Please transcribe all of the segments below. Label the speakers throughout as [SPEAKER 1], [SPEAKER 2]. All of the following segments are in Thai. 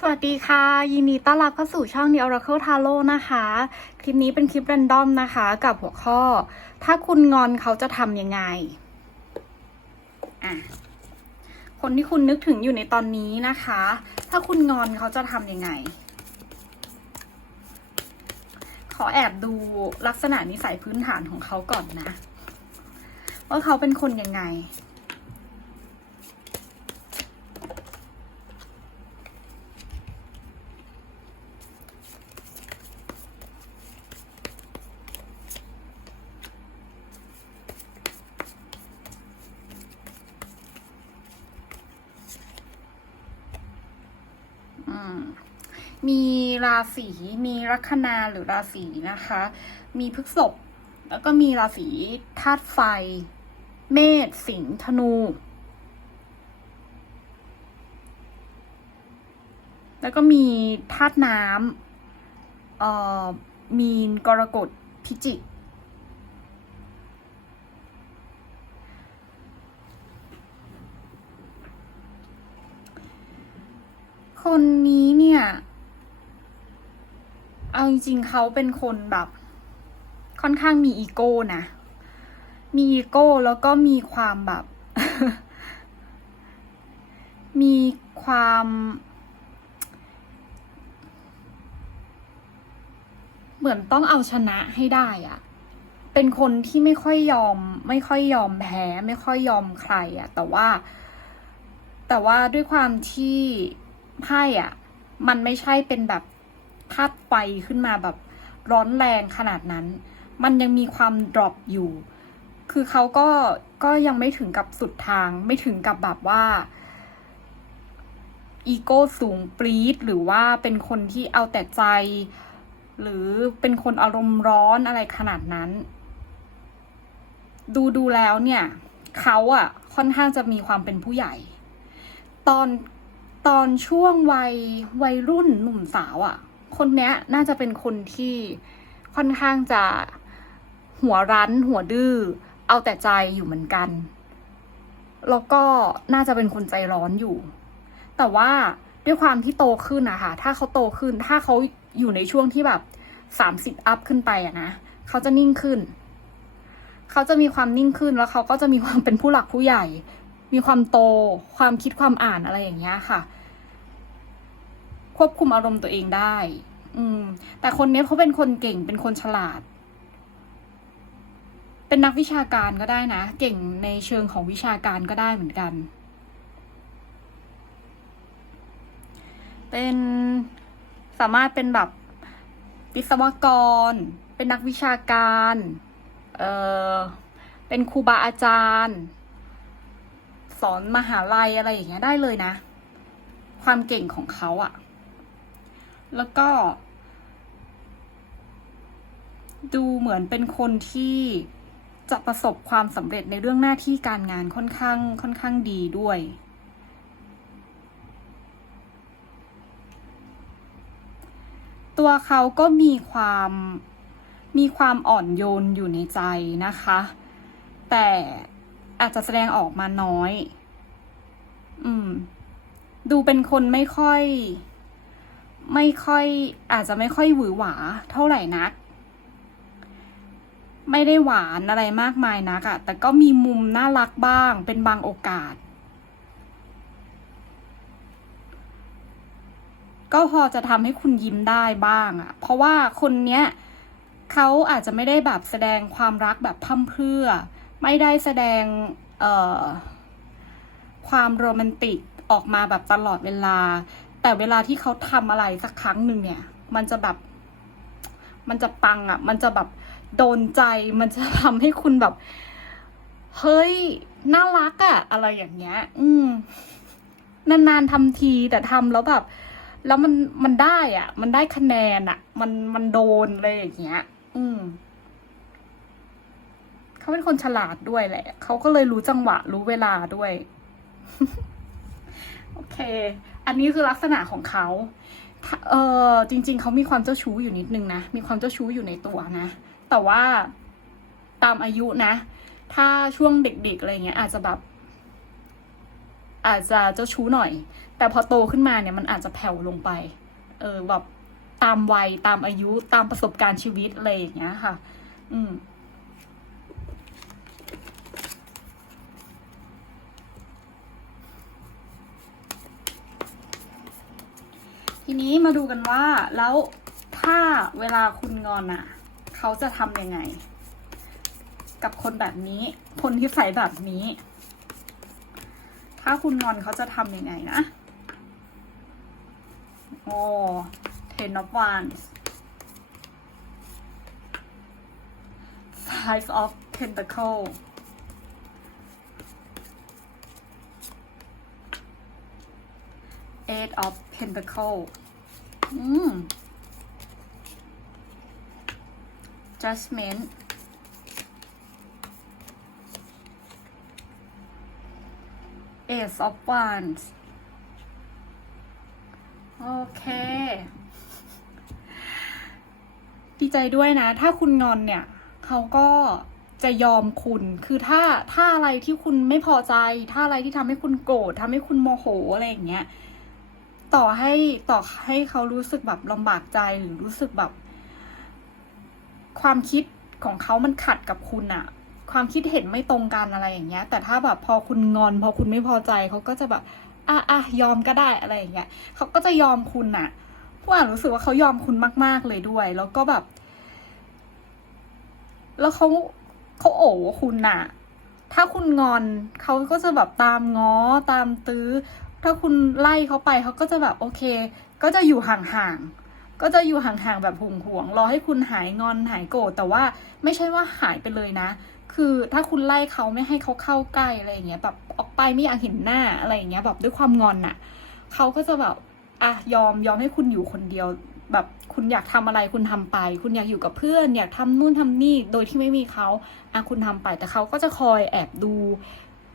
[SPEAKER 1] สวัสดีค่ะ ยินดีต้อนรับเข้าสู่ช่อง The Oracle Tarot นะคะ คลิปนี้เป็นคลิปแรนดอมนะคะ กับหัวข้อ ถ้าคุณงอนเขาจะทำยังไงอะคนที่คุณนึกถึงอยู่ในตอนนี้นะคะ ถ้าคุณงอนเขาจะทำยังไง ขอแอบดูลักษณะนิสัยพื้นฐานของเขาก่อนนะ ว่าเขาเป็นคนยังไง มีราศีมีลัคนาหรือราศีนะคะ มีพฤกษภแล้วก็มีราศีธาตุไฟ เมษสิงห์ธนู แล้วก็มีธาตุน้ำเอ่อมีนกรกฎพิจิก คนนี้เนี่ย เอาจริงๆเขาเป็นคนแบบ ค่อนข้างมีอีโก้นะ มีอีโก้แล้วก็มีความแบบ มีความเหมือนต้องเอาชนะให้ได้อะเป็นคนที่ไม่ค่อยยอม ไม่ค่อยยอมแพ้ ไม่ค่อยยอมใครอะแต่ว่า แต่ว่าด้วยความที่ ไพ่อะมันไม่ใช่เป็นแบบธาตุไฟขึ้นมาแบบร้อนแรงขนาดนั้น มันยังมีความดรอปอยู่ คือเขาก็ก็ยังไม่ถึงกับสุดทาง ไม่ถึงกับแบบว่าอีโก้สูงปรี๊ดหรือว่าเป็นคนที่เอาแต่ใจ หรือเป็นคนอารมณ์ร้อนอะไรขนาดนั้น ดูดูแล้วเนี่ย เขาอะค่อนข้างจะมีความเป็นผู้ใหญ่ ตอน ตอนช่วงวัยวัยรุ่นหนุ่มสาวอะ่ะ คนเนี้ยน่าจะเป็นคนที่ค่อนข้างจะหัวรั้น หัวดื้อเอาแต่ใจอยู่เหมือนกัน แล้วก็น่าจะเป็นคนใจร้อนอยู่ แต่ว่าด้วยความที่โตขึ้นอะค่ะถ้าเขาโตขึ้น ถ้าเขาอยู่ในช่วงที่แบบสามสิบอัพขึ้นไปอะนะเขาจะนิ่งขึ้น เขาจะมีความนิ่งขึ้นแล้วเขาก็จะมีความเป็นผู้หลักผู้ใหญ่ มีความโต ความคิดความอ่านอะไรอย่างเงี้ยค่ะ ควบคุมอารมณ์ตัวเองได้ อืม แต่คนนี้เขาเป็นคนเก่งเป็นคนฉลาด เป็นนักวิชาการก็ได้นะ เก่งในเชิงของวิชาการก็ได้เหมือนกัน เป็นสามารถเป็นแบบวิศวกร เป็นนักวิชาการ เออเป็นครูบาอาจารย์ สอนมหาลัยอะไรอย่างเงี้ยได้เลยนะ ความเก่งของเขาอะแล้วก็ ดูเหมือนเป็นคนที่จะประสบความสำเร็จในเรื่องหน้าที่การงานค่อนข้างค่อนข้างดีด้วย ตัวเขาก็มีความมีความอ่อนโยนอยู่ในใจนะคะ แต่ อาจจะแสดงออกมาน้อย อืม ดูเป็นคนไม่ค่อย ไม่ค่อย อาจจะไม่ค่อยหวือหวาเท่าไหร่นัก ไม่ได้หวานอะไรมากมายนักอะแต่ก็มีมุมน่ารักบ้าง เป็นบางโอกาส ก็พอจะทำให้คุณยิ้มได้บ้างอะเพราะว่าคนเนี้ยเขาอาจจะไม่ได้แบบแสดงความรักแบบพร่ำเพรื่อ ไม่ได้แสดงความโรแมนติกออกมาแบบตลอดเวลา แต่เวลาที่เขาทำอะไรสักครั้งหนึ่งเนี่ย มันจะแบบ มันจะปังอะ่ะ มันจะแบบโดนใจ มันจะทำให้คุณแบบ เฮ้ย น่ารักอะ่ะ อะไรอย่างเงี้ย อืมนานๆทำทีแต่ทำแล้วแบบ แล้วมันมันได้อะ่ะ มันได้คะแนนอะ่ะ มันมันโดนอะไรอย่างเงี้ย อืม เขาเป็นคนฉลาดด้วยแหละ เขาก็เลยรู้จังหวะรู้เวลาด้วย โอเค อันนี้คือลักษณะของเขาถ้าเออจริง ๆ เขามีความเจ้าชู้อยู่นิดนึงนะ มีความเจ้าชู้อยู่ในตัวนะ แต่ว่าตามอายุนะ ถ้าช่วงเด็กๆอะไรเงี้ยอาจจะแบบ อาจจะเจ้าชู้หน่อย แต่พอโตขึ้นมาเนี่ยมันอาจจะแผ่วลงไป เออแบบตามวัยตามอายุตามประสบการณ์ชีวิตอะไรอย่างเงี้ยค่ะ อืม ทีนี้มาดูกันว่าแล้วถ้าเวลาคุณงอนอะ เขาจะทำยังไง กับคนแบบนี้ คนที่ใส่แบบนี้ ถ้าคุณงอนเขาจะทำยังไงนะ โอ้ ten of wands five of pentacle eight of pentacle อืม judgment ace of wands โอเค ดีใจด้วยนะ ถ้าคุณงอนเนี่ย เขาก็จะยอมคุณ คือถ้าถ้าอะไรที่คุณไม่พอใจ ถ้าอะไรที่ทำให้คุณโกรธทำให้คุณโมโหอะไรอย่างเงี้ย ต่อให้ต่อให้เขารู้สึกแบบลำบากใจหรือรู้สึกแบบ ความคิดของเขามันขัดกับคุณอะความคิดเห็นไม่ตรงกันอะไรอย่างเงี้ย แต่ถ้าแบบพอคุณงอน พอคุณไม่พอใจเขาก็จะแบบอะอะยอมก็ได้อะไรอย่างเงี้ยเขาก็จะยอมคุณอะผู้อ่านรู้สึกว่าเขายอมคุณมาก ๆเลยด้วย แล้วก็แบบ แล้วเขาเขาโอ๋คุณน่ะ ถ้าคุณงอนเขาก็จะแบบตามง้อตามตื้อ ถ้าคุณไล่เขาไปเขาก็จะแบบโอเค ก็จะอยู่ห่างๆ ก็จะอยู่ห่างๆ แบบห่วงๆรอให้คุณหายงอนหายโกรธแต่ว่าไม่ใช่ว่าหายไปเลยนะ คือถ้าคุณไล่เขาไม่ให้เขาเข้าใกล้อะไรอย่างเงี้ยแบบออกไปไม่อยากเห็นหน้าอะไรอย่างเงี้ยแบบด้วยความงอนน่ะเขาก็จะแบบอะยอมยอมให้คุณอยู่คนเดียวแบบคุณอยากทำอะไรคุณทำไป คุณอยากอยู่กับเพื่อนอยากทำนู่นทำนี่โดยที่ไม่มีเขาอะคุณทำไปแต่เขาก็จะคอยแอบดู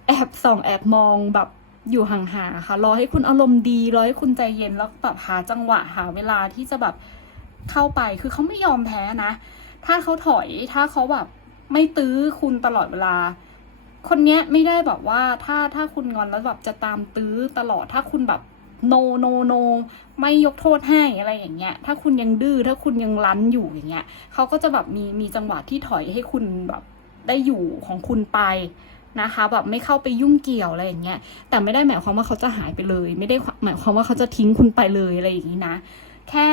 [SPEAKER 1] แอบส่องแอบมองแบบ อยู่ห่างๆค่ะ รอให้คุณอารมณ์ดี รอให้คุณใจเย็นแล้วแบบหาจังหวะหาเวลาที่จะแบบเข้าไป คือเขาไม่ยอมแพ้นะ ถ้าเขาถอย ถ้าเขาแบบไม่ตื้อคุณตลอดเวลา คนเนี้ยไม่ได้แบบว่า ถ้าถ้าคุณงอนแล้วแบบจะตามตื้อตลอด ถ้าคุณแบบ no no no ไม่ยกโทษให้อะไรอย่างเงี้ย ถ้าคุณยังดื้อ ถ้าคุณยังรั้นอยู่อย่างเงี้ย เขาก็จะแบบมีมีจังหวะที่ถอยให้คุณแบบได้อยู่ของคุณไป นะคะแบบไม่เข้าไปยุ่งเกี่ยวอะไรอย่างเงี้ยแต่ไม่ได้หมายความว่าเขาจะหายไปเลย ไม่ได้หมายความว่าเขาจะทิ้งคุณไปเลยอะไรอย่างนี้นะ แค่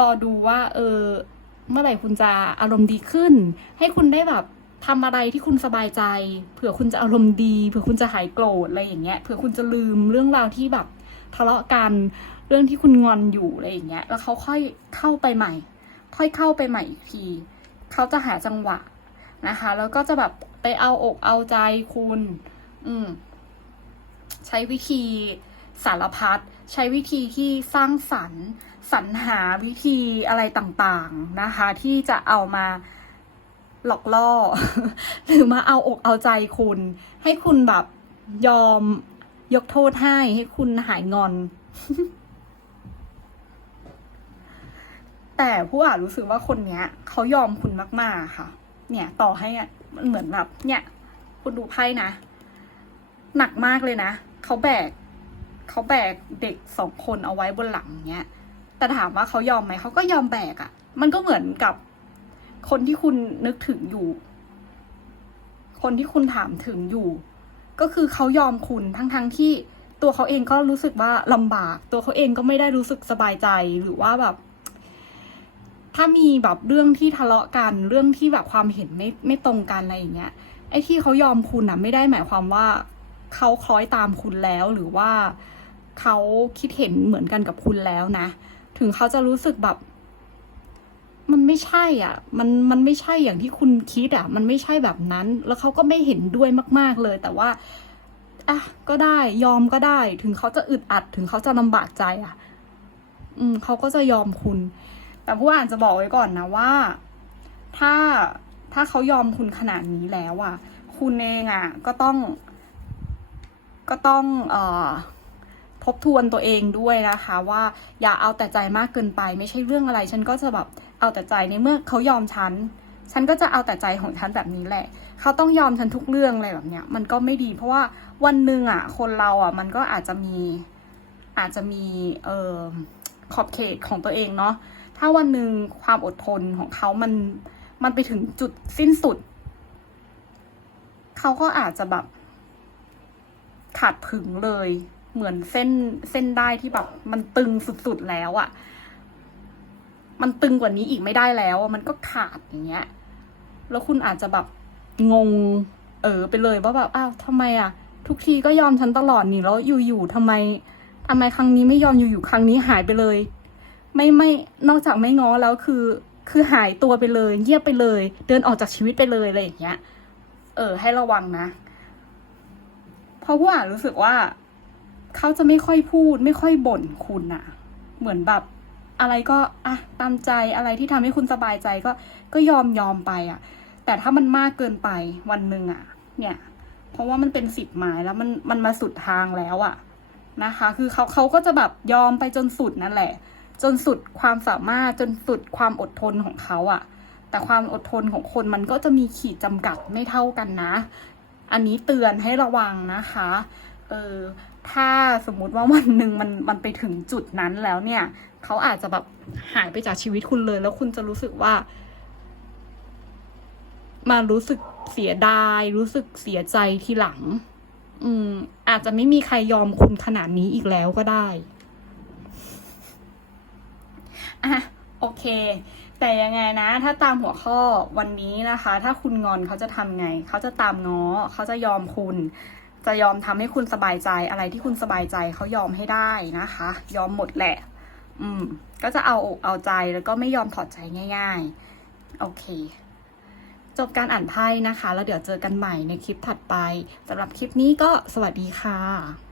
[SPEAKER 1] รอดูว่า เออ เมื่อไหร่คุณจะอารมณ์ดีขึ้น ให้คุณได้แบบทำอะไรที่คุณสบายใจ เผื่อคุณจะอารมณ์ดีเผื่อคุณจะหายโกรธอะไรอย่างเงี้ยเผื่อคุณจะลืมเรื่องราวที่แบบทะเลาะกันเรื่องที่คุณงอนอยู่อะไรอย่างเงี้ย แล้วเขาค่อยเข้าไปใหม่ ค่อยเข้าไปใหม่อีกที เขาจะหาจังหวะ นะคะ แล้วก็จะแบบไปเอาอกเอาใจคุณ อืม ใช้วิธีสารพัดใช้วิธีที่สร้างสรรค์สรรหาวิธีอะไรต่างๆนะคะ ที่จะเอามาหลอกล่อ หรือมาเอาอกเอาใจคุณ ให้คุณแบบยอมยกโทษให้ให้คุณหายงอน แต่ผู้อ่านรู้สึกว่าคนเนี้ยเขายอมคุณมาก ๆ ค่ะ เนี่ยต่อให้มันเหมือนแบบเนี่ยคุณดูไพ่นะ หนักมากเลยนะเขาแบกเขาแบกเด็กสองคนเอาไว้บนหลังเนี้ยแต่ถามว่าเขายอมไหมเขาก็ยอมแบกอะ่ะ มันก็เหมือนกับคนที่คุณนึกถึงอยู่ คนที่คุณถามถึงอยู่ ก็คือเขายอมคุณทั้งๆทที่ตัวเขาเองก็รู้สึกว่าลำบาก ตัวเขาเองก็ไม่ได้รู้สึกสบายใจหรือว่าแบบ ถ้ามีแบบเรื่องที่ทะเลาะกันเรื่องที่แบบความเห็นไม่ไม่ตรงกันอะไรอย่างเงี้ยไอ้ที่เขายอมคุณอะไม่ได้หมายความว่าเขาคล้อยตามคุณแล้วหรือว่าเขาคิดเห็นเหมือนกันกับคุณแล้วนะ ถึงเขาจะรู้สึกแบบ มันไม่ใช่อะ มันมันไม่ใช่อย่างที่คุณคิดอะ มันไม่ใช่แบบนั้น แล้วเขาก็ไม่เห็นด้วยมาก ๆเลย แต่ว่าอะก็ได้ยอมก็ได้ ถึงเขาจะอึดอัด ถึงเขาจะลำบากใจอะ อืมเขาก็จะยอมคุณ แต่ผู้อ่านจะบอกไว้ก่อนนะว่า ถ้าถ้าเขายอมคุณขนาดนี้แล้วอะ คุณเองอะก็ต้อง ก็ต้องเอ่อทบทวนตัวเองด้วยนะคะ ว่าอย่าเอาแต่ใจมากเกินไป ไม่ใช่เรื่องอะไร ฉันก็จะแบบเอาแต่ใจในเมื่อเขายอมฉันฉันก็จะเอาแต่ใจของฉันแบบนี้แหละ เขาต้องยอมฉันทุกเรื่องอะไรแบบเนี้ย มันก็ไม่ดี เพราะว่าวันหนึ่งอะ คนเราอะ มันก็อาจจะมีอาจจะมีเอ่อขอบเขตของตัวเองเนาะ ถ้าวันหนึ่งความอดทนของเขามันมันไปถึงจุดสิ้นสุด เขาก็อาจจะแบบขาดผึงเลย เหมือนเส้นเส้นได้ที่แบบ มันตึงสุดๆแล้วอะ่ะ มันตึงกว่านี้อีกไม่ได้แล้วอะมันก็ขาดอย่างเงี้ย แล้วคุณอาจจะแบบงง เออไปเลยว่าแบบอ้าวทำไมอะ ทุกทีก็ยอมฉันตลอดนี่แล้วอยู่ๆทำไมทำไมครั้งนี้ไม่ยอมอยู่ๆครั้งนี้หายไปเลย ไม่ไม่นอกจากไม่ง้อแล้วคือ คือหายตัวไปเลยเงียบไปเลย เดินออกจากชีวิตไปเลยอะไรอย่างเงี้ย เออ ให้ระวังนะ เพราะว่ารู้สึกว่า เขาจะไม่ค่อยพูด ไม่ค่อยบ่นคุณอะเหมือนแบบอะไรก็อะตามใจอะไรที่ทำให้คุณสบายใจก็ก็ยอมยอมไปอะแต่ถ้ามันมากเกินไปวันหนึ่งอะเนี่ย เพราะว่ามันเป็นสิบหมายแล้วมันมันมาสุดทางแล้วอะนะคะ คือเขาเขาก็จะแบบยอมไปจนสุดนั่นแหละ จนสุดความสามารถจนสุดความอดทนของเขาอะแต่ความอดทนของคนมันก็จะมีขีดจำกัดไม่เท่ากันนะ อันนี้เตือนให้ระวังนะคะ เออถ้าสมมุติว่าวันหนึ่งมันมันไปถึงจุดนั้นแล้วเนี่ย เขาอาจจะแบบหายไปจากชีวิตคุณเลย แล้วคุณจะรู้สึกว่า มารู้สึกเสียดาย รู้สึกเสียใจทีหลัง อืม อาจจะไม่มีใครยอมคุณขนาดนี้อีกแล้วก็ได้ อะโอเค แต่ยังไงนะ ถ้าตามหัวข้อวันนี้นะคะ ถ้าคุณงอนเขาจะทำไง เขาจะตามง้อเขาจะยอมคุณ จะยอมทำให้คุณสบายใจอะไรที่คุณสบายใจเขายอมให้ได้นะคะ ยอมหมดแหละ อืม ก็จะเอาอกเอาใจแล้วก็ไม่ยอมถอดใจง่าย ๆ โอเคจบการอ่านไพ่นะคะ แล้วเดี๋ยวเจอกันใหม่ในคลิปถัดไปสำหรับคลิปนี้ก็สวัสดีค่ะ